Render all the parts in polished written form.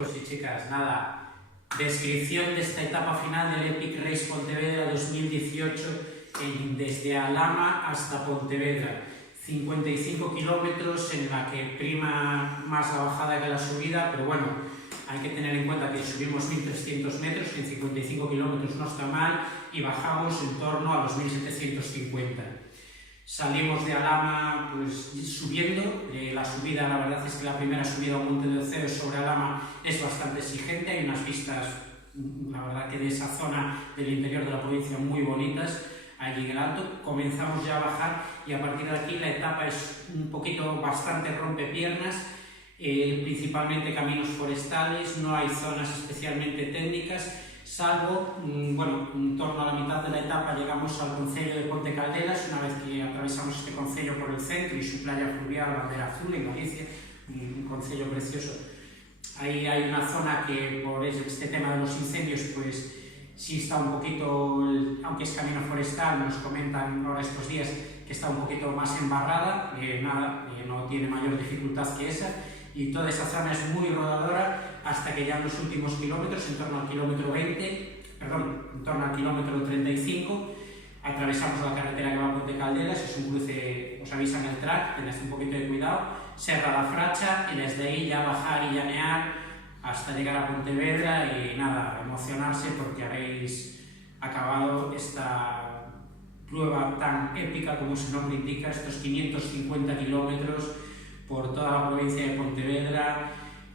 Chicos y chicas, nada, descripción de esta etapa final del Epic Race Pontevedra 2018 desde Alhama hasta Pontevedra. 55 kilómetros en la que prima más la bajada que la subida, pero bueno, hay que tener en cuenta que subimos 1300 metros, que en 55 kilómetros no está mal, y bajamos en torno a los 1750. Salimos de Alhama pues, subiendo, la subida, la verdad es que la primera subida a un monte de Oceo sobre Alhama es bastante exigente, hay unas vistas, la verdad que de esa zona del interior de la provincia muy bonitas, allí en el alto. Comenzamos ya a bajar y a partir de aquí la etapa es un poquito bastante rompepiernas, principalmente caminos forestales, no hay zonas especialmente técnicas, salvo, bueno, en torno a la mitad de la etapa llegamos al concello de Ponte Caldelas, una vez que atravesamos este concello por el centro y su playa fluvial, Bandera Azul, en Galicia, un concello precioso. Ahí hay una zona que por este tema de los incendios, pues sí está un poquito, aunque es camino forestal, nos comentan ahora estos días que está un poquito más embarrada, no tiene mayor dificultad que esa, y toda esa zona es muy rodadora hasta que ya en los últimos kilómetros, en torno al kilómetro 35, atravesamos la carretera que va a Ponte Caldelas, es un cruce, os avisan el track, tened un poquito de cuidado, Serra la Fracha, y desde ahí ya bajar y llanear hasta llegar a Pontevedra y nada, emocionarse porque habéis acabado esta prueba tan épica como su nombre indica, estos 550 kilómetros por toda la provincia de Pontevedra,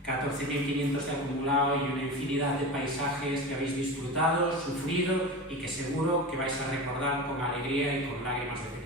14.500 de acumulado y una infinidad de paisajes que habéis disfrutado, sufrido y que seguro que vais a recordar con alegría y con lágrimas de felicidad.